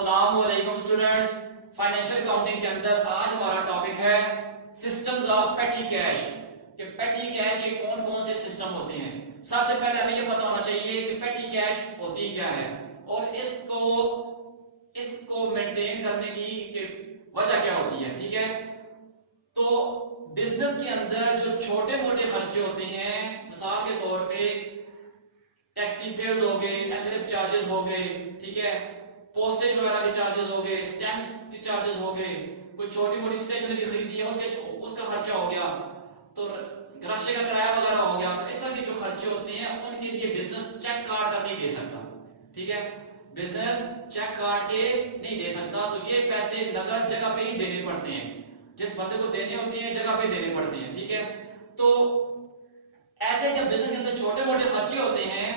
अस्सलामुअलैकुम students. Financial accounting के अंदर आज हमारा टॉपिक है सिस्टम्स ऑफ पेटी कैश। कि पेटी कैश के कौन कौन से सिस्टम होते हैं। सबसे पहले हमें यह पता होना चाहिए कि पेटी कैश होती क्या है और इसको इसको मेंटेन करने की वजह क्या होती है। ठीक है, तो बिजनेस के अंदर जो छोटे मोटे खर्चे होते हैं, मिसाल के तौर पे टैक्सी फेयर्स हो गए, एनवेलप चार्जेस हो गए, ठीक है, पोस्टेज वगैरह के चार्जेस हो गए, स्टैंप के चार्जेस हो गए, कोई छोटी मोटी स्टेशनरी खरीदी है उसका खर्चा हो गया, तो राशि का किराया वगैरह हो गया। तो इस तरह के जो खर्चे होते हैं उनके लिए बिजनेस चेक काट कर नहीं दे सकता। ठीक है, बिजनेस चेक काट के नहीं दे सकता, तो ये पैसे नगद जगह पे ही देने पड़ते हैं। जिस बंदे को देने होते हैं जगह पे देने पड़ते हैं। ठीक है, तो ऐसे जब बिजनेस के अंदर छोटे मोटे खर्चे होते हैं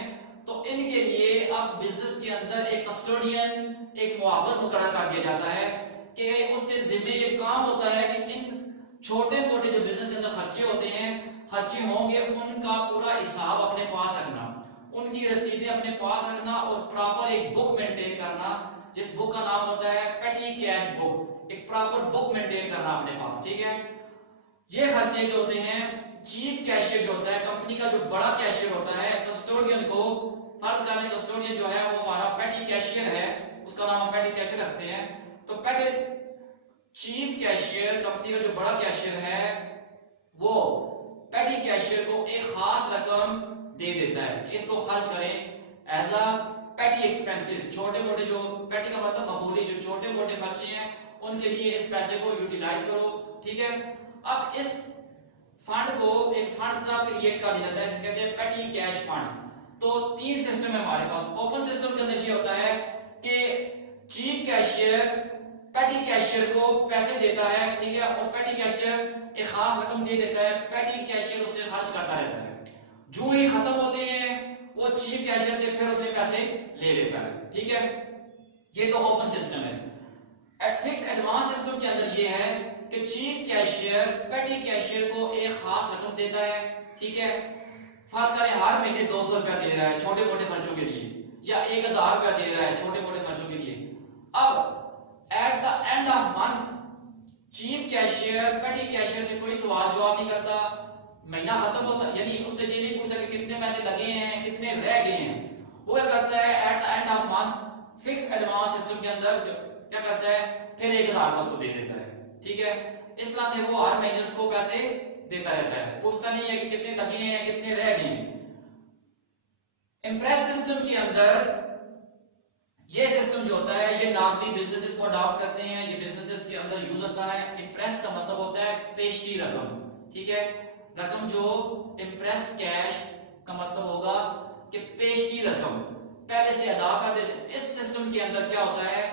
तो इनके लिए अब बिजनेस के अंदर एक कस्टोडियन, एक मुआवज मुकर्रर कर दिया जाता है कि उसके जिम्मे ये काम होता है कि इन छोटे मोटे जो बिजनेस के अंदर खर्चे होते हैं, खर्चे होंगे, उनका पूरा हिसाब अपने पास रखना, उनकी रसीदें अपने पास रखना और प्रॉपर एक बुक मेंटेन करना, जिस बुक का नाम होता है पेटी कैश बुक। एक प्रॉपर बुक मेंटेन करना अपने पास। ठीक है, ये खर्चे जो होते हैं, चीफ कैशियर जो होता है, कंपनी का जो बड़ा कैशियर होता है, कस्टोडियन को फर्ज करें कस्टोडियन जो है वो हमारा पेटी कैशियर है, उसका नाम हम पेटी कैशियर रखते हैं। तो पेटी चीफ कैशियर, कंपनी का जो बड़ा कैशियर है, वो पेटी कैशियर को एक खास रकम दे देता है कि इसको खर्च करें एज अ पेटी एक्सपेंसेस। छोटे मोटे जो पेटी का मतलब मामूली जो छोटे मोटे खर्चे हैं उनके लिए इस पैसे को यूटिलाइज करो। ठीक है, अब इस फंड को एक फंड का क्रिएट कर दिया जाता है जिसे कहते हैं पेटी कैश फंड। तो तीन सिस्टम है हमारे पास। ओपन सिस्टम के अंदर ये होता है कि चीफ कैशियर पेटी कैशियर को पैसे देता है, ठीक है, और पेटी कैशियर एक खास रकम दे देता है, पेटी कैशियर उसे खर्च करता रहता है। जो ही खत्म होते हैं वो चीफ कैशियर से फिर अपने पैसे ले लेता है। ठीक है, ये तो ओपन सिस्टम है। फिक्स एडवांस सिस्टम के अंदर ये है कि चीफ कैशियर पेटी कैशियर को एक खास रकम देता है। ठीक है, फर्ज करें हर महीने 200 रुपया दे रहा है छोटे मोटे खर्चों के लिए, या 1000 रुपया दे रहा है छोटे मोटे खर्चों के लिए। अब at the end of month chief cashier पेटी कैशियर से कोई सवाल जवाब नहीं करता। महीना खत्म होता यानी उससे ये नहीं पूछता कि कितने पैसे लगे हैं, कितने रह गए हैं। वो क्या करता है, at the end of month fix advance system के अंदर जो क्या करता है, फिर 1000 उसको दे देता है। ठीक है, इस तरह से वो हर महीने उसको पैसे देता रहता है, पूछता नहीं है कि कितने लगे हैं, कितने रह गए हैं। इम्प्रेस सिस्टम के अंदर ये सिस्टम जो होता है ये नॉर्मली बिजनेसेस को अडॉप्ट करते हैं, ये बिजनेसेस के अंदर यूज होता है। इम्प्रेस का मतलब होता है पेशगी रकम। ठीक है, रकम जो इम्प्रेस कैश का मतलब होगा कि पेशगी रकम पहले से अदा कर दे। इस सिस्टम के अंदर क्या होता है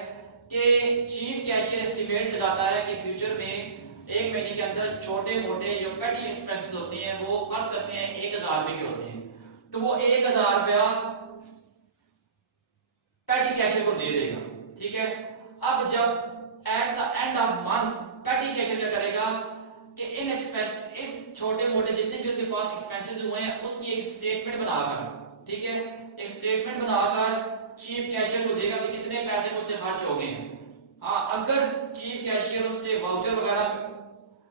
कि चीफ कैशियर एस्टिमेट लगाता है कि फ्यूचर में एक महीने के अंदर छोटे मोटे जो पेटी एक्सपेंसेस होते हैं वो खर्च करते हैं 1000 रुपए के होते हैं, तो वो 1000 रुपया पेटी कैशियर को दे देगा। ठीक है, अब जब at the end of month पेटी कैशियर क्या करेगा कि इन एक्सपेंस इस छोटे मोटे जितने भी उसके पास एक्सपेंसेस हुए हैं उसकी एक स्टेटमेंट बनाकर, ठीक है, एक स्टेटमेंट बनाकर चीफ कैशियर को देगा कि इतने पैसे मुझसे खर्च हो गए हैं। हाँ, अगर चीफ कैशियर उससे वाउचर वगैरह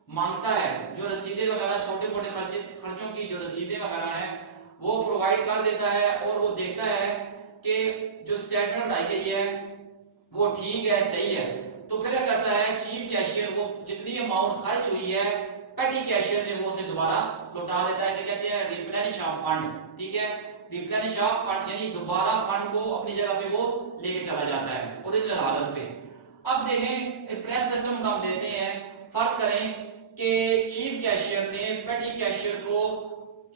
मांगता है, जो रसीदें वगैरह छोटे मोटे खर्चों की जो रसीदें वगैरह हैं वो प्रोवाइड कर देता है और वो देखता है कि जो स्टेटमेंट बनाई गई है वो ठीक है, सही है, तो फिर क्या करता है चीफ कैशियर वो जितनी अमाउंट खर्च हुई है पेटी कैशियर से वो उसे दोबारा लौटा देता है। इसे कहते हैं रिप्लेनिश ऑफ फंड। ठीक है, रिप्लेनिश ऑफ फंड यानी दोबारा फंड को अपनी जगह पे वो लेके चला जाता है ओरिजिनल हालत पे। अब देखें प्रेस सिस्टम का हम लेते हैं। फर्ज करें कि चीफ कैशियर ने पेटी कैशियर को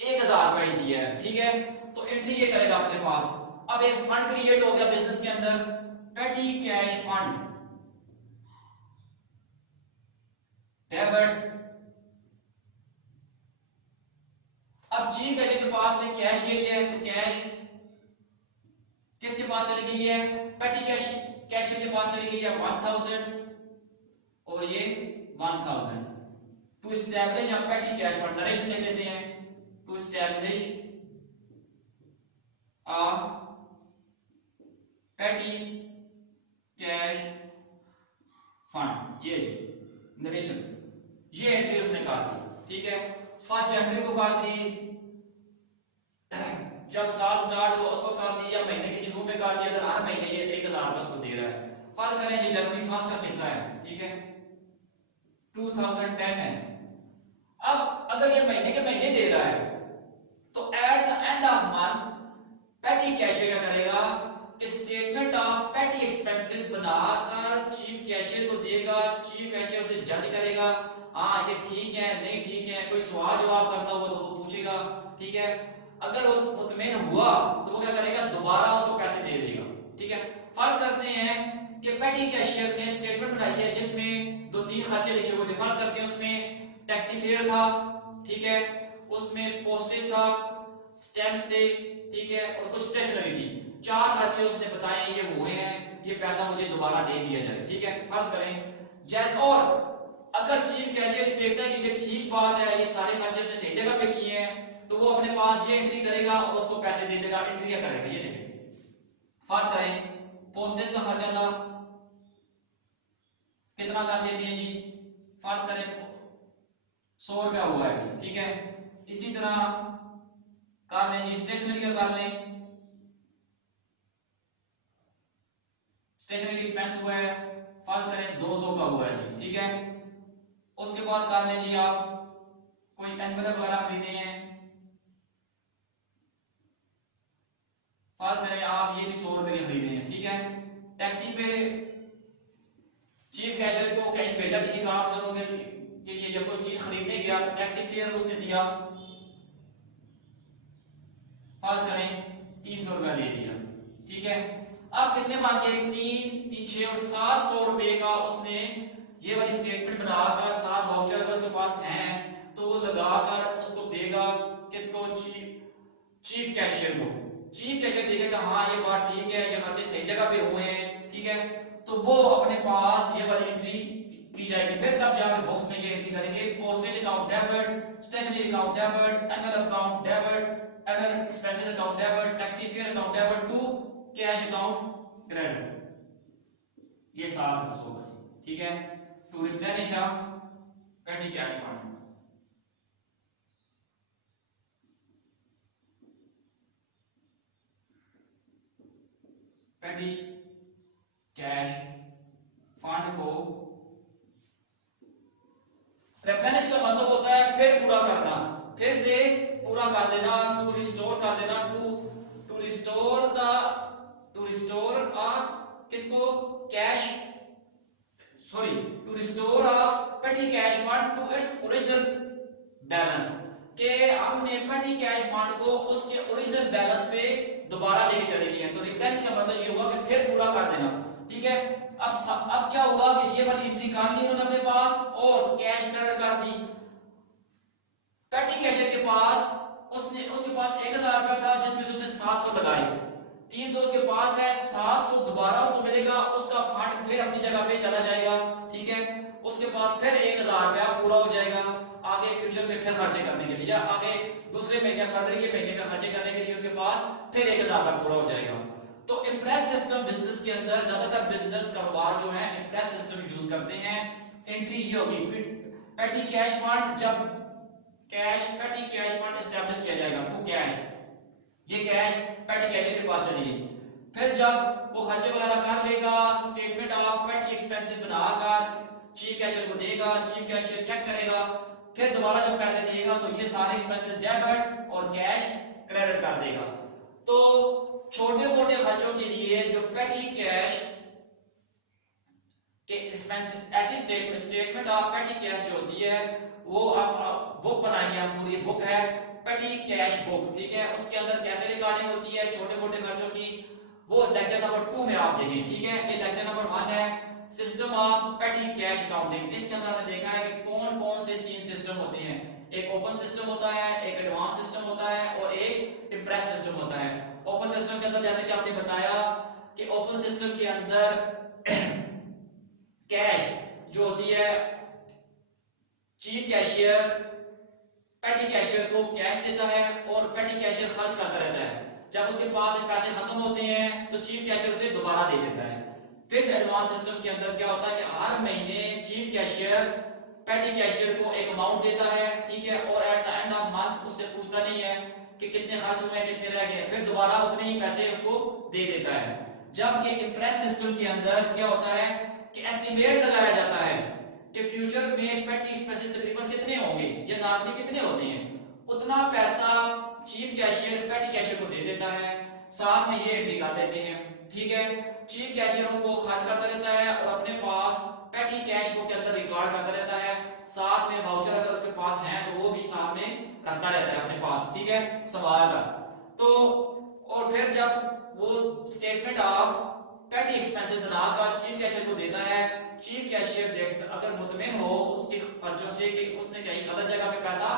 1000 रुपए दिया है। ठीक है, तो एंट्री ये करेगा अपने पास। अब एक फंड क्रिएट हो गया बिजनेस के अंदर, पेटी कैश फंड, डेबिट। अब चीफ कैशियर के पास से कैश ले लिया है, तो कैश किसके पास चली गई है, पेटी कैशियर के पास चली गई है 1000 और ये 1000। टू एस्टैब्लिश अ पेटी कैश फंड, नरेशन देख लेते हैं। टू एस्टैब्लिश अ पेटी कैश फंड, ये जी नरेशन, ये एंट्री उसने कर दी, ठीक है। 1 जनवरी को कर दी, जब साल स्टार्ट हुआ उसको कर दी, या महीने के शुरू में कर दिया, अगर हर महीने ये 1000 रुपये उसको दे रहा है। फर्ज करें ये जनवरी 1 का किस्सा है, ठीक है, 2010 है। अब अगर ये महीने के महीने दे रहा है तो at the end of month पेटी कैशियर क्या करेगा कि स्टेटमेंट ऑफ पेटी एक्सपेंसेस बनाकर चीफ कैशियर को देगा। चीफ कैशियर उसे जज करेगा, हाँ ये ठीक है नहीं ठीक है, कोई सवाल जवाब करना होगा तो वो पूछेगा, ठीक है। अगर वो मुतमईन हुआ तो वो क्या करेगा, दोबारा उसको पैसे दे देगा, ठीक है। फर्ज करते हैं कि पेटी कैशियर ने स्टेटमेंट बनाई है जिसमें 2-3 खर्चे लिखे हुए थे। फर्ज करते हैं उसमें टैक्सी फेयर था, ठीक है, उसमें पोस्टेज था, स्टैम्प्स थे, ठीक है, और कुछ स्टेशनरी थी। 4 खर्चे उसने बताए ये हुए हैं, ये पैसा मुझे दोबारा दे दिया जाए, ठीक है। फर्ज करें जैसे, और अगर चीफ कैशियर देखता है कि ये ठीक बात है, ये सारे खर्चे उसने सही जगह पे किए हैं, तो वो अपने पास ये एंट्री करेगा और उसको पैसे दे देगा। एंट्री क्या करेगा, ये देखिए, फर्ज करें पोस्टेज का खर्चा था, कितना कर देते हैं जी, फर्ज करें 100 रुपया हुआ है जी, ठीक है। इसी तरह कर लें जी, स्टेशनरी का कर लें, स्टेशनरी एक्सपेंस हुआ है, फर्ज करें 200 का हुआ है जी, ठीक है। उसके बाद कर लें जी आप कोई एनवेलप वगैरह खरीदे हैं, फर्ज करें आप ये भी 100 रुपए के खरीदे हैं, ठीक है। टैक्सी पे चीफ कैशियर को कहीं भेजा किसी काम से के लिए, जब कोई चीज खरीदने गया तो टैक्सी फेयर उसने दिया, फर्ज करें 300 रुपया दे दिया, ठीक है। अब कितने बन गए, 3 3 6 और 700 रुपए का उसने ये वाली स्टेटमेंट बनाकर 7 वाउचर अगर उसके पास हैं तो वो लगाकर उसको देगा किसको, चीफ कैशियर को। चीफ कैशियर देखेगा हाँ ये बात ठीक है, ये खर्चे सही जगह पे हुए हैं, ठीक है, तो वो अपने पास ये वाली एंट्री की जाएगी। फिर तब जाकर बुक्स में ये एंट्री करेंगे, postage account debit, stationery account debit, annual account debit, annual expenses account debit, taxi fare account debit to cash account credit, ये 7 हिस्सों का, ठीक है, to replenish petty cash fund. Petty cash fund को replenish का मतलब होता है फिर पूरा करना, फिर से पूरा कर देना, टू रिस्टोर कर देना, टू रिस्टोर किसको, cash, sorry, to restore petty cash fund to its original balance, के हमने पेटी कैश फंड को उसके ओरिजिनल बैलेंस पे दोबारा लेके चले गए। तो रिप्लेनिश का मतलब ये हुआ कि फिर पूरा कर देना, ठीक है। अब क्या हुआ कि ये वाली एंट्री कर ली उन्होंने अपने पास और कैश क्रेडिट कर दी। पेटी कैशियर के पास उसके पास 1000 रुपया था जिसमें से उसने 700 लगाए, 300 उसके पास है, 700 दोबारा उसको मिलेगा, उसका फंड फिर अपनी जगह पे चला जाएगा, ठीक है। उसके पास फिर 1000 रुपया पूरा हो जाएगा आगे फ्यूचर में फिर खर्चे करने के लिए, या आगे दूसरे महीने फरवरी के महीने में खर्चे करने के लिए उसके पास फिर 1000 रुपया पूरा हो जाएगा। तो इम्प्रेस सिस्टम बिजनेस के अंदर ज्यादातर बिजनेस कारोबार जो है इम्प्रेस सिस्टम यूज करते हैं। एंट्री ये होगी पेटी कैश फंड, जब पेटी कैश फंड एस्टैब्लिश किया जाएगा टू कैश, ये कैश पेटी कैशियर के पास चली गई। फिर जब वो खर्चे वगैरह कर लेगा, स्टेटमेंट ऑफ पेटी एक्सपेंसेस बनाकर चीफ कैशियर को देगा, चीफ कैशियर चेक करेगा, फिर दोबारा जब पैसे देगा तो ये सारे एक्सपेंसेस डेबिट और कैश क्रेडिट कर देगा। तो छोटे मोटे खर्चों के लिए जो पेटी कैश के एक्सपेंस, ऐसी स्टेटमेंट ऑफ पेटी कैश जो होती है वो आप बुक बनाएंगे, हम पूरी बुक है पेटी कैश बुक, ठीक है। उसके अंदर कैसे रिकॉर्डिंग होती है छोटे मोटे खर्चों की, वो लेक्चर नंबर 2 में आप देखें, ठीक है। ये लेक्चर नंबर 1 है सिस्टम ऑफ पेटी कैश अकाउंटिंग। इसके अंदर हमने देखा है कि कौन कौन से 3 सिस्टम होते हैं, एक ओपन सिस्टम होता है, एक एडवांस सिस्टम होता है और एक इम्प्रेस सिस्टम होता है। ओपन सिस्टम के अंदर जैसे कि आपने बताया कि ओपन सिस्टम के अंदर कैश जो होती है चीफ कैशियर पेटी कैशियर को कैश देता है और पेटी कैशियर खर्च करता रहता है। जब उसके पास पैसे खत्म होते हैं तो चीफ कैशियर उसे दोबारा दे देता है। फिक्स एडवांस सिस्टम के अंदर क्या होता है कि हर महीने चीफ कैशियर पेटी कैशियर को एक अमाउंट देता है, ठीक है, और at the end of month उससे पूछता नहीं है कि कितने खर्च हुए कितने रह गए, फिर दोबारा उतने ही पैसे उसको दे देता है। जबकि इम्प्रेस सिस्टम के अंदर क्या होता है कि एस्टिमेट लगाया जाता है कि फ्यूचर में पेटी एक्सपेंसेस तकरीबन कितने होंगे या नॉर्मली कितने होते हैं, उतना पैसा चीफ कैशियर पेटी कैशियर को दे देता है, साथ में ये एंट्री कर देते हैं, ठीक है। चीफ कैशियर को खर्च करता रहता है और अपने पास पेटी कैश बुक के अंदर रिकॉर्ड करता रहता है, साथ में वाउचर अगर उसके पास है तो वो भी सामने रखता रहता है अपने पास, ठीक है, संभाल कर। तो और फिर जब वो स्टेटमेंट ऑफ पेटी एक्सपेंसेस बनाकर चीफ कैशियर को देता है, चीफ कैशियर देखता अगर मुतमिन हो उसके खर्चों से कि उसने कहीं गलत जगह पे पैसा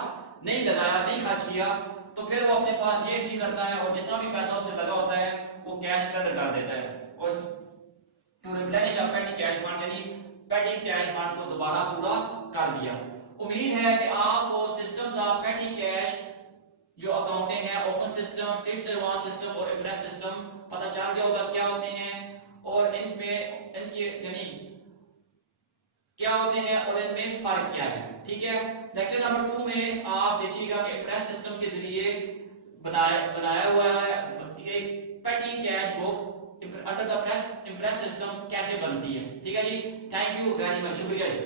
नहीं लगाया, नहीं खर्च किया, तो फिर वो अपने पास ये एंट्री करता है और जितना भी पैसा उससे लगा होता है वो कैश क्रेडिट कर देता है, और टू रिप्लेनिश अ पेटी कैश फंड, यानी पेटी कैश फंड को दोबारा पूरा कर दिया। उम्मीद है कि आपको सिस्टम्स ऑफ पेटी कैश जो अकाउंटिंग है, open system, fixed advance system और इम्प्रेस सिस्टम पता चल गया होगा क्या होते हैं और इनमें इनके यानी क्या होते हैं और इनमें फर्क क्या है, ठीक है। लेक्चर नंबर 2 में आप देखिएगा कि इम्प्रेस सिस्टम के जरिए बनाया हुआ है कि पेटी cash book under the impress system कैसे बनती है, ठीक है जी। थैंक यू वेरी मच, शुक्रिया जी।